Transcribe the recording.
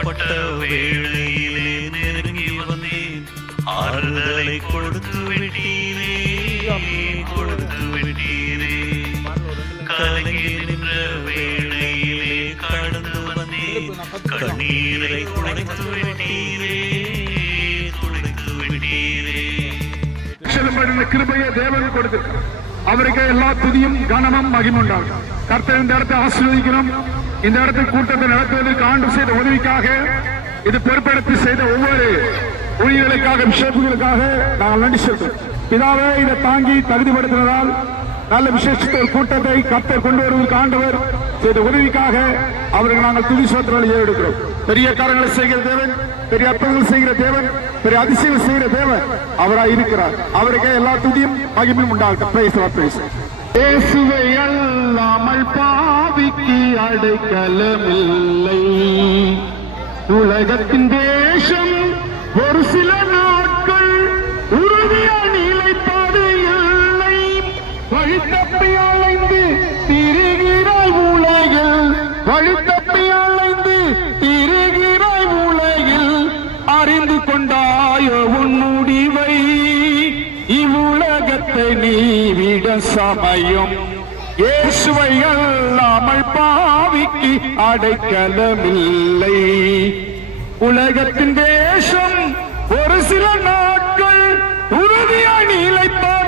துன்பப்பட்ட வேளையிலே நெருங்கி வந்தேன், ஆறுதலை கொடுத்து விட்டீரே, கொடுத்து விட்டீரே. கலங்கி நின்ற வேளையிலே கடந்து வந்தேன், கண்ணீரை துடைத்து விட்டீரே, துடைத்து விட்டீரே. கிருபையை தேவன் கொடுத்திருக்கிறார். அவருக்கு எல்லா துதியும் கனமும் மகிமுண்டாகும். கர்த்தர் இந்த இடத்தை ஆசீர்வதிக்கணும். இந்த இடத்தில் கூட்டத்தை நடத்துவதற்கு ஆண்டு செய்த உதவிக்காக, இது பொறுப்பெடுத்து செய்த ஒவ்வொரு ஊழியர்களுக்காக, விஷயங்களுக்காக நாங்கள் நன்றி சொல்றோம். பிதாவே, இதை தாங்கி தகுதிப்படுத்தினதால் நல்ல விசேஷித்த ஒரு கூட்டத்தை கர்த்தர் கொண்டு வருவதற்கு ஆண்டவர் செய்த உதவிக்காக அவருக்கு நாங்கள் துதி சோத்திரங்களை ஏறெடுக்கிறோம். பெரிய காரியங்களை செய்கிற தேவன், பெரிய அற்புதங்கள் செய்கிற தேவன், பெரிய அதிசயம் செய்கிற தேவன் அவராய் இருக்கிறார். அவருக்கு எல்லா துதியும் மகிமையும் உண்டாகட்டும். Praise the Lord. இயேசுவை அல்லாமல் பாவிக்கு அடைக்கலமில்லை. உலகத்தின் தேசம் ஒரு சில நாட்கள் உறுதியாக நிலைப்பது இல்லை. வழித்தப்பி அலைந்து திரிகிறாய் உலகில், வழித்தப்பி அலைந்து திரிகிறாய் உலகில். அறிந்து கொண்டாயோ உன் முடிவை, இவ்வுலகத்தை நீ விட சமயம். இயேசுவை அல்லாமல் பாவிக்கு அடைக்கலமில்லை. உலகத்தின் தேசம் ஒரு சில நாட்கள் உறுதியாய் நிலைப்பது